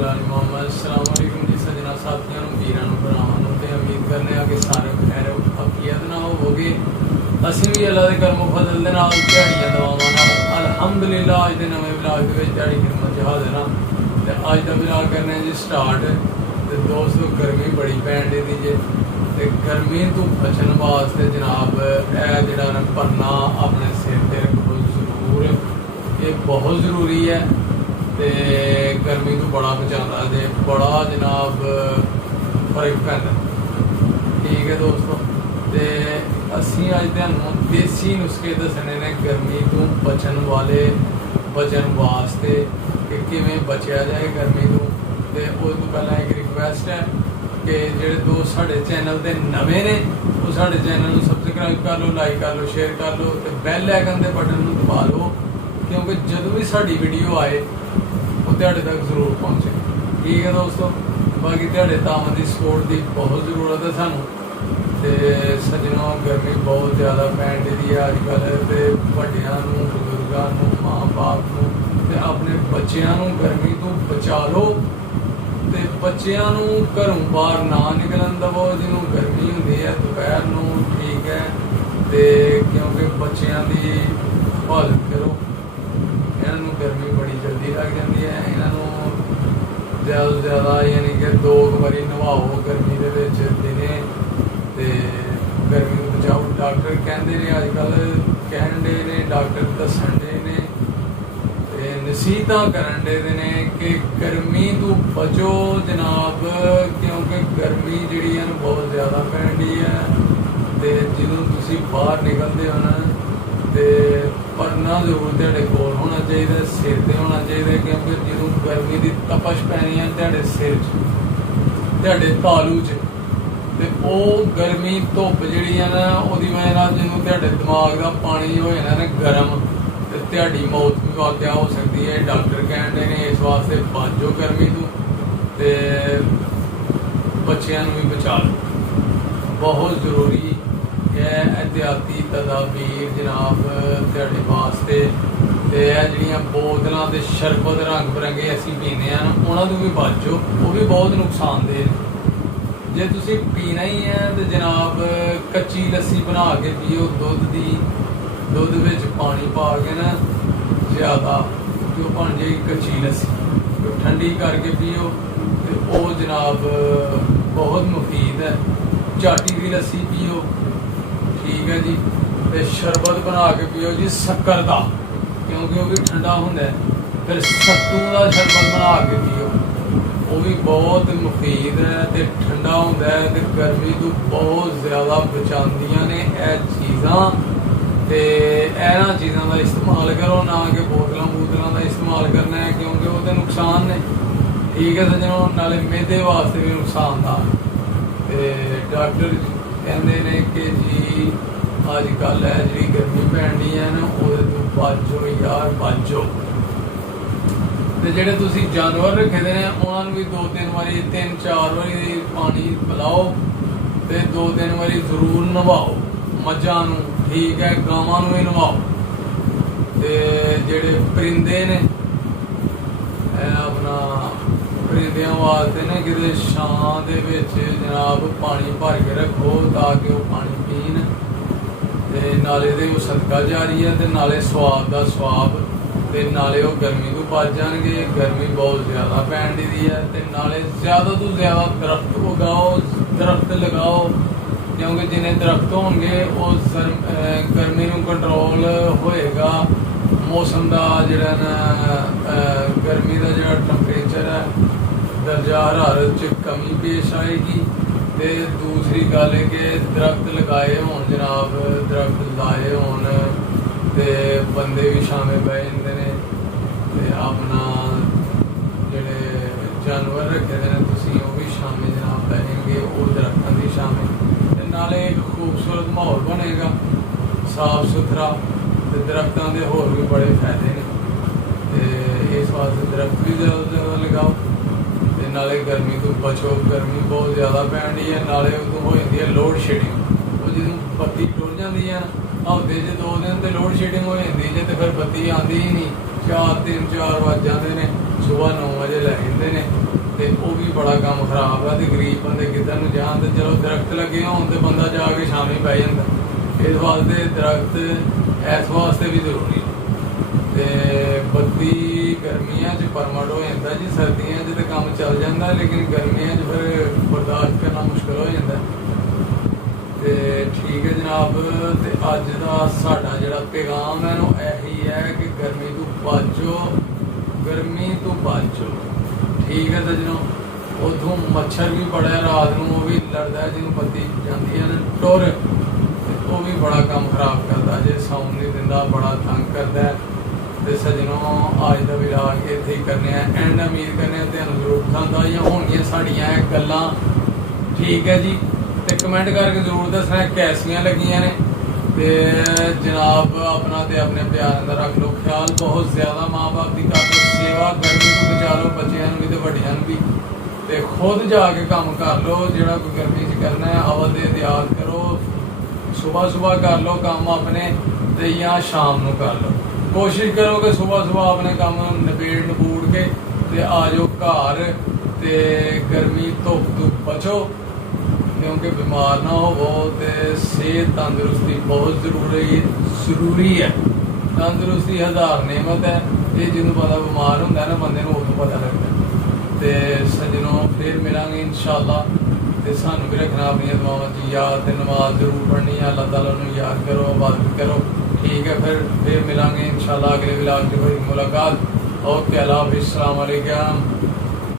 मोहम्मद अस्सलाम वालेकुम जी सजना साथियों वीरों भरावां ते उम्मीद करने कि सारे खैर अफियत ना होवोगे। ਅਸੀਂ ਵੀ ਅੱਲਾ ਦੇ ਕਰਮ ਫਜ਼ਲ ਦੇ ਨਾਲ ਦਿਹਾੜੀਆਂ ਦਵਾਵਾਂ ਨਾਲ ਅਲਹਮਦੁਲਿਲਾ ਅੱਜ ਦੇ ਨਵੇਂ ਵਲੌਗ ਦੇ ਵਿੱਚ ਦਿਹਾੜੀ ਖਿਦਮਤ 'ਚ ਹਾਜ਼ਰ ਹਾਂ ਤੇ ਅੱਜ ਦਾ ਵਲੌਗ ਕਰਨੇ ਜੀ ਸਟਾਰਟ। ਤੇ ਦੋਸਤੋ ਗਰਮੀ ਬੜੀ ਪੈਣ ਦੀ ਜੇ ਤੇ ਗਰਮੀ ਤੋਂ ਬਚਣ ਵਾਸਤੇ ਜਨਾਬ ਇਹ ਜਿਹੜਾ ਨਾ ਪਰਨਾ ਆਪਣੇ ਸਿਰ ਤੇ ਰੱਖੋ ਜ਼ਰੂਰ, ਇਹ ਬਹੁਤ ਜ਼ਰੂਰੀ ਹੈ ਤੇ ਗਰਮੀ ਤੋਂ ਬੜਾ ਬਚਾਉਂਦਾ ਜੇ ਬੜਾ ਜਨਾਬ ਫਰਕ ਪੈਂਦਾ। ठीक है दोस्तों, तो असी अज तुहानूं देसी नुस्खे दसने ने गर्मी तो बचन वास्ते कि किवें बचया जाए गर्मी तो। उस तो पहला एक रिक्वेस्ट है कि जेडे दोस्त साडे चैनल ते नवे ने वो साडे चैनल नूं सबसक्राइब कर लो, लाइक कर लो, शेयर कर लो तो बैल आइकन के बटन नूं दबा लो, क्योंकि जदों भी साडी वीडियो आए वो तुहाडे तक जरूर पहुँचे। ठीक है दोस्तों, बाकी तुहाडे तावां दी सपोर्ट की बहुत जरूरत है सानूं। तो सजनों गर्मी बहुत ज़्यादा पैण दी है अजकल, तो वड्डियां नूं, बजुर्गां नूं, माँ बाप नूं ते अपने बच्चों नूं गर्मी तो बचा लो ते बच्चों नूं घरों बाहर ना निकलन दवो जिन्हों गर्मी हुंदी है दोपहर नूं। ठीक है, तो क्योंकि बच्चों की हिफाजत करो, इन्हों गर्मी बड़ी जल्दी लग जाती है। इन्हों ज़्यादा तो ज़्यादा यानी कि 2 बारी नवाओ गर्मी के दिने ते गर्मी को बचाओ। डॉक्टर कहते हैं अजकल कहन डे ने, डॉक्टर दसन डे ने नसीहतां करन डे ने कि गर्मी तो बचो जनाब, क्योंकि गर्मी जिहड़ी है बहुत ज़्यादा पैंदी है। तो ਜਦੋਂ ਤੁਸੀਂ बाहर निकलते हो ना तो परना जरूर तुहाडे कोल होना चाहिए, सिर ते होना चाहिए, क्योंकि ਜਦੋਂ गर्मी की तपश पैनी है तुहाडे सिर च, तुहाडे तालू च, ਤੇ ਉਹ ਗਰਮੀ ਧੁੱਪ ਜਿਹੜੀ ਆ ਨਾ ਉਹਦੀ ਵਜ੍ਹਾ ਨਾਲ ਜਿਹਨੂੰ ਤੁਹਾਡੇ ਦਿਮਾਗ ਦਾ ਪਾਣੀ ਹੋ ਜਾਣਾ ਨਾ ਗਰਮ ਤੇ ਤੁਹਾਡੀ ਮੌਤ ਵੀ ਵਾਕਿਆ ਹੋ ਸਕਦੀ ਹੈ। ਡਾਕਟਰ ਕਹਿੰਦੇ ਨੇ ਇਸ ਵਾਸਤੇ ਬਚੋ ਗਰਮੀ ਤੋਂ ਤੇ ਬੱਚਿਆਂ ਨੂੰ ਵੀ ਬਚਾ ਲਓ, ਬਹੁਤ ਜ਼ਰੂਰੀ ਹੈ ਇਹਤਿਆਤੀ ਤਦਾਬੀਰ ਜਨਾਬ ਤੁਹਾਡੇ ਵਾਸਤੇ। ਤੇ ਇਹ ਜਿਹੜੀਆਂ ਬੋਤਲਾਂ ਤੇ ਸ਼ਰਬਤ ਰੰਗ ਬਿਰੰਗੇ ਅਸੀਂ ਪੀਂਦੇ ਹਾਂ ਉਹਨਾਂ ਤੋਂ ਵੀ ਬਚੋ, ਉਹ ਵੀ ਬਹੁਤ ਨੁਕਸਾਨਦੇਹ ਨੇ। जे तुसी पीना ही है तो जनाब कच्ची लस्सी बना के पियो, दुध विच पानी पा के ना ज़्यादा तो बन जाएगी कच्ची लस्सी, तो ठंडी करके पियो तो वो जनाब बहुत मुफीद है। चाटी की लस्सी पियो, ठीक है जी, तो शरबत बना के पियो जी शक्कर का, क्योंकि वो भी ठंडा होंदा है। फिर सत्तू का शरबत बना के पियो, वो भी बहुत मुफीद है तो ठंडा होंदा है तो गर्मी तो बहुत ज़्यादा बचांदियां ने यह चीज़ां। तो इन्हां चीज़ों का इस्तेमाल करो, ना कि बोतलों का इस्तेमाल करना है, क्योंकि वो नुकसान ने। ठीक है सज्जनों, नाले मैदे वास्ते भी नुकसानदार। तो डॉक्टर कहते हैं कि जी अजकल है जी गर्मी पैंदी है ना वो तो बचो यार बचो। तो जेडे तुसी जानवर रखे दे ने उन्होंने भी 2-3 बारी 3-4 बारी पानी पिलाओ तो 2-3 बारी जरूर नवाओ मझां नूं। ठीक है, गावां नूं भी नवाओ। तो जेडे परिंदे ने अपना परिंदियां वास्ते ने कि छां दे विच जनाब पानी भर के रखो ताकि वो पानी पीन, ते नाले दे वो सदका जारी है ते नाले स्वाब दा स्वाब, ते नाले वो गर्मी तो बच जाएंगे। गर्मी बहुत ज़्यादा पैण दी है ते नाले ज़्यादा तो ज़्यादा दरख्त उगाओ, दरख्त लगाओ, क्योंकि जिन्हें दरख्त होंगे उस गर्मी को कंट्रोल होएगा। मौसम का जिहड़ा ना गर्मी का जिहड़ा टैंपरेचर है दर्जा हरारत च कमी पेश आएगी। तो दूसरी गल है कि दरख्त लगाए होण जनाब, दरख्त लाए होण ते बंदे भी शामे बह जाते हैं ते अपना जेडे जानवर रखे दे ने तुसीं वो भी शामे जनाब बहेंगे वो दरख्तों की शामे, ते नाले एक खूबसूरत माहौल बनेगा साफ सुथरा। ते दरख्तों के होर भी बड़े फायदे ने, तो इस वास्ते दरख्त भी ज़्यादा से ज़्यादा लगाओ ते नाले गर्मी तो बचो। गर्मी बहुत ज़्यादा पैण दी है, नाले उदों हो जाती है लोड शेडिंग। वो जो बत्ती टुर जाती है ना हफ्ते 2 दिन तो लोड शेडिंग हो जाती है, तो फिर बत्ती आती ही नहीं, 3-4 वज जाते हैं। ਸੁਬਾਹ 9 ਵਜੇ ਲੈ ਜਾਂਦੇ ਨੇ ਤੇ ਉਹ ਵੀ ਬੜਾ ਕੰਮ ਖਰਾਬ ਆ। ਤੇ ਗਰੀਬ ਬੰਦੇ ਕਿੱਧਰ ਨੂੰ ਜਾਣ, ਤੇ ਚਲੋ ਦਰਖਤ ਲੱਗੇ ਹੋਣ ਤੇ ਬੰਦਾ ਜਾ ਕੇ ਸ਼ਾਮੀ ਪੈ ਜਾਂਦਾ। ਇਸ ਵਾਸਤੇ ਦਰਖਤ ਇਸ ਵਾਸਤੇ ਵੀ ਜ਼ਰੂਰੀ ਤੇ ਬੱਤੀ ਗਰਮੀਆਂ 'ਚ ਪਰਮਟ ਹੋ ਜਾਂਦਾ ਜੀ, ਸਰਦੀਆਂ 'ਚ ਤਾਂ ਕੰਮ ਚੱਲ ਜਾਂਦਾ, ਲੇਕਿਨ ਗਰਮੀਆਂ 'ਚ ਫਿਰ ਬਰਦਾਸ਼ਤ ਕਰਨਾ ਮੁਸ਼ਕਿਲ ਹੋ ਜਾਂਦਾ। ਤੇ ਠੀਕ ਹੈ ਜਨਾਬ, ਤੇ ਅੱਜ ਦਾ ਸਾਡਾ ਜਿਹੜਾ ਪੈਗਾਮ ਹੈ ਉਹ ਇਹੀ ਹੈ ਕਿ ਗਰਮੀ ਤੋਂ ਬਚੋ, ਗਰਮੀ ਤੋਂ ਬਚੋ। ਠੀਕ ਹੈ ਸੱਜਣੋ, ਉਦੋਂ ਮੱਛਰ ਵੀ ਬੜਾ ਰਾਤ ਨੂੰ, ਉਹ ਵੀ ਲੜਦਾ ਜਿਹਨੂੰ ਬੱਤੀ ਜਾਂਦੀ ਹੈ ਨਾ ਟੁਰ, ਉਹ ਵੀ ਬੜਾ ਕੰਮ ਖਰਾਬ ਕਰਦਾ ਜੇ, ਸੌਣ ਨਹੀਂ ਦਿੰਦਾ, ਬੜਾ ਤੰਗ ਕਰਦਾ। ਤੇ ਸੱਜਣੋ ਅੱਜ ਦਾ ਵਿਲਾਗ ਇੱਥੇ ਹੀ ਕਰਨੇ ਆ ਐਂਡ। ਉਮੀਦ ਕਰਨੇ ਆ ਤੁਹਾਨੂੰ ਜ਼ਰੂਰ ਪਸੰਦ ਆਈਆਂ ਹੋਣਗੀਆਂ ਸਾਡੀਆਂ ਇਹ ਗੱਲਾਂ। ਠੀਕ ਹੈ ਜੀ, ਤੇ ਕਮੈਂਟ ਕਰਕੇ ਜ਼ਰੂਰ ਦੱਸਣਾ ਕੈਸੀਆਂ ਲੱਗੀਆਂ ਨੇ। ਤੇ ਜਨਾਬ ਆਪਣਾ ਤੇ ਆਪਣੇ ਪਿਆਰ ਦਾ ਰੱਖ ਲਓ ਖਿਆਲ, ਬਹੁਤ ਜ਼ਿਆਦਾ ਮਾਂ ਬਾਪ ਦੀ ਕਰ ਲਓ ਸੇਵਾ, ਗਰਮੀ ਤੋਂ ਬਚਾ ਲਓ ਬੱਚਿਆਂ ਨੂੰ ਵੀ ਤੇ ਵੱਡਿਆਂ ਨੂੰ ਵੀ। ਤੇ ਖੁਦ ਜਾ ਕੇ ਕੰਮ ਕਰ ਲਓ ਜਿਹੜਾ ਕੋਈ ਗਰਮੀ 'ਚ ਕਰਨਾ ਹੈ, ਅਵਲ ਦੇ ਇਤਿਆਦ ਕਰੋ, ਸੁਬਾਹ ਕਰ ਲਓ ਕੰਮ ਆਪਣੇ, ਤੇ ਜਾਂ ਸ਼ਾਮ ਨੂੰ ਕਰ ਲਓ। ਕੋਸ਼ਿਸ਼ ਕਰੋ ਕਿ ਸੁਬਾਹ ਆਪਣੇ ਕੰਮ ਨਿਬੇੜ ਕੇ ਤੇ ਆ ਜਾਓ ਘਰ, ਤੇ ਗਰਮੀ ਧੁੱਪ ਤੋਂ ਬਚੋ, ਕਿਉਂਕਿ ਬਿਮਾਰ ਨਾ ਹੋਵੋ। ਤੇ ਸਿਹਤ ਤੰਦਰੁਸਤੀ ਬਹੁਤ ਜ਼ਰੂਰੀ ਹੈ। ਤੰਦਰੁਸਤੀ ਹਜ਼ਾਰ ਨਿਅਮਤ ਹੈ, ਇਹ ਜਿਹਨੂੰ ਪਤਾ ਬਿਮਾਰ ਹੁੰਦਾ ਨਾ ਬੰਦੇ ਨੂੰ ਉਦੋਂ ਪਤਾ ਲੱਗਦਾ। ਤੇ ਸੱਜਣੋਂ ਫਿਰ ਮਿਲਾਂਗੇ ਇਨਸ਼ਾਅੱਲਾ। ਤੇ ਸਾਨੂੰ ਵੀ ਰੱਖਣਾ ਆਪਣੀਆਂ ਦੁਆਵਾਂ 'ਚ ਯਾਦ, ਤੇ ਨਮਾਜ਼ ਜ਼ਰੂਰ ਪੜ੍ਹਨੀ ਹੈ, ਅੱਲਾਹ ਤਾਲਾ ਨੂੰ ਯਾਦ ਕਰੋ, ਇਬਾਦਤ ਕਰੋ। ठीक है, फिर मिलांगे इंशाल्लाह अगले व्लॉग में, मुलाकात। ओके, अल्लाह हाफ़िज़, अस्सलाम वालेकुम।